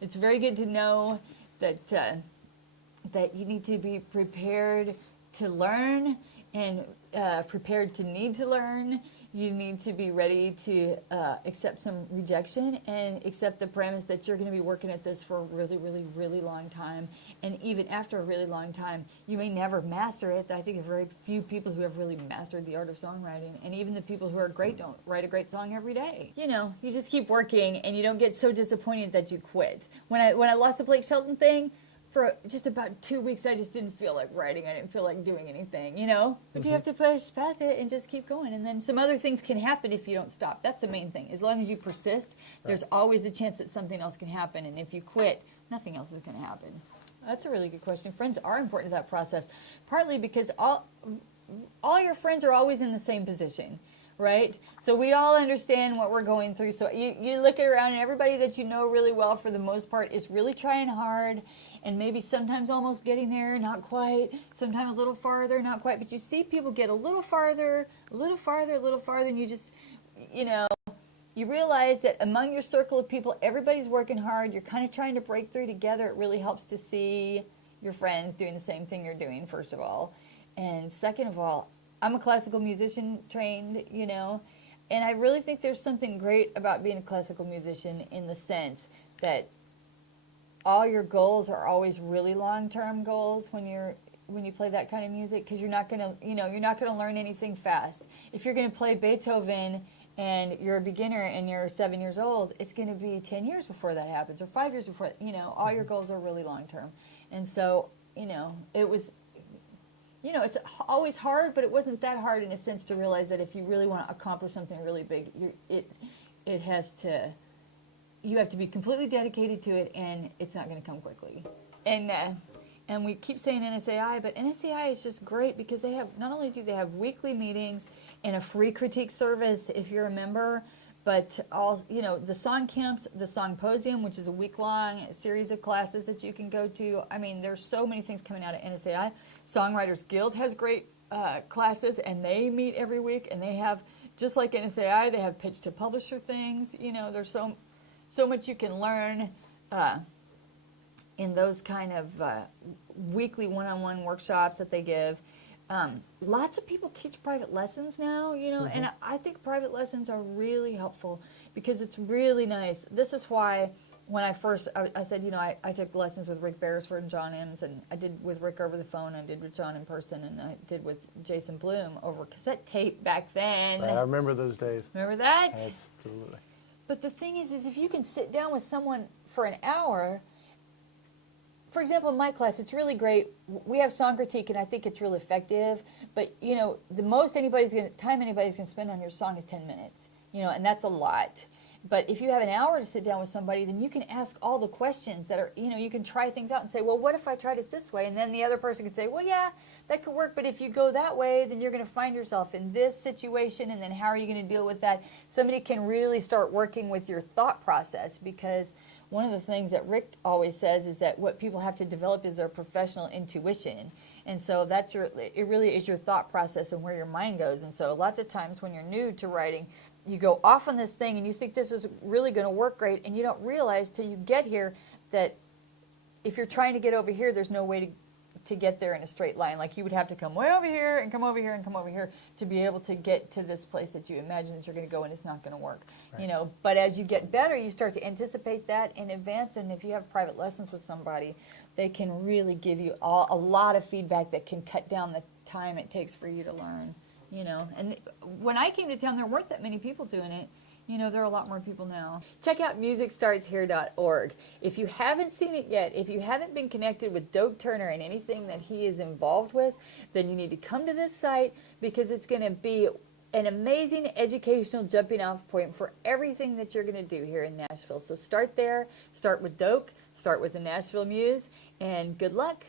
It's very good to know that that you need to be prepared to learn and prepared to need to learn. You need to be ready to accept some rejection and accept the premise that you're going to be working at this for a really, really, really long time. And even after a really long time, you may never master it. I think there are very few people who have really mastered the art of songwriting. And even the people who are great don't write a great song every day. You know, you just keep working and you don't get so disappointed that you quit. When I lost the Blake Shelton thing, for just about 2 weeks, I just didn't feel like writing. I didn't feel like doing anything, you know? But you have to push past it and just keep going. And then some other things can happen if you don't stop. That's the main thing. As long as you persist, there's always a chance that something else can happen. And if you quit, nothing else is going to happen. That's a really good question. Friends are important to that process, partly because all your friends are always in the same position. Right? So we all understand what we're going through. So you look around and everybody that you know really well for the most part is really trying hard and maybe sometimes almost getting there, not quite, sometimes a little farther, not quite. But you see people get a little farther, a little farther, a little farther, and you just, you know, you realize that among your circle of people, everybody's working hard. You're kind of trying to break through together. It really helps to see your friends doing the same thing you're doing, first of all. And second of all, I'm a classical musician trained, you know, and I really think there's something great about being a classical musician in the sense that all your goals are always really long-term goals when you play that kind of music, because you're not going to, you know, you're not going to learn anything fast. If you're going to play Beethoven and you're a beginner and you're 7 years old, it's going to be 10 years before that happens, or 5 years before, you know, all your goals are really long-term. And so, you know, it was, you know, it's always hard, but it wasn't that hard in a sense to realize that if you really want to accomplish something really big, it has to, you have to be completely dedicated to it, and it's not going to come quickly. And we keep saying NSAI, but NSAI is just great because they have, not only do they have weekly meetings and a free critique service if you're a member, but all, you know, the song camps, the song posium, which is a week-long series of classes that you can go to. I mean, there's so many things coming out of NSAI. Songwriters Guild has great classes, and they meet every week, and they have, just like NSAI, they have pitch to publisher things. You know, there's so much you can learn in those kind of weekly one-on-one workshops that they give. Lots of people teach private lessons now, you know, and I think private lessons are really helpful because it's really nice. This is why when I said, you know, I took lessons with Rick Beresford and John Ems, and I did with Rick over the phone, I did with John in person, and I did with Jason Bloom over cassette tape back then. I remember those days. Remember that? Absolutely. But the thing is if you can sit down with someone for an hour, for example, in my class, it's really great. We have song critique, and I think it's really effective. But, you know, the most time anybody's going to spend on your song is 10 minutes, you know, and that's a lot. But if you have an hour to sit down with somebody, then you can ask all the questions that are, you know, you can try things out and say, well, what if I tried it this way? And then the other person can say, well, yeah, that could work. But if you go that way, then you're going to find yourself in this situation. And then how are you going to deal with that? Somebody can really start working with your thought process, because one of the things that Rick always says is that what people have to develop is their professional intuition. And so it really is your thought process and where your mind goes. And so lots of times when you're new to writing, you go off on this thing and you think this is really going to work great, and you don't realize till you get here that if you're trying to get over here, there's no way to get there in a straight line. Like you would have to come way over here and come over here and come over here to be able to get to this place that you imagine that you're going to go, and it's not going to work. Right. You know, but as you get better, you start to anticipate that in advance, and if you have private lessons with somebody, they can really give you a lot of feedback that can cut down the time it takes for you to learn. You know, and when I came to town, there weren't that many people doing it. You know, there are a lot more people now. Check out MusicStartsHere.org. If you haven't seen it yet, if you haven't been connected with Doug Turner and anything that he is involved with, then you need to come to this site, because it's going to be an amazing educational jumping off point for everything that you're going to do here in Nashville. So start there, start with Doak, start with the Nashville Muse, and good luck.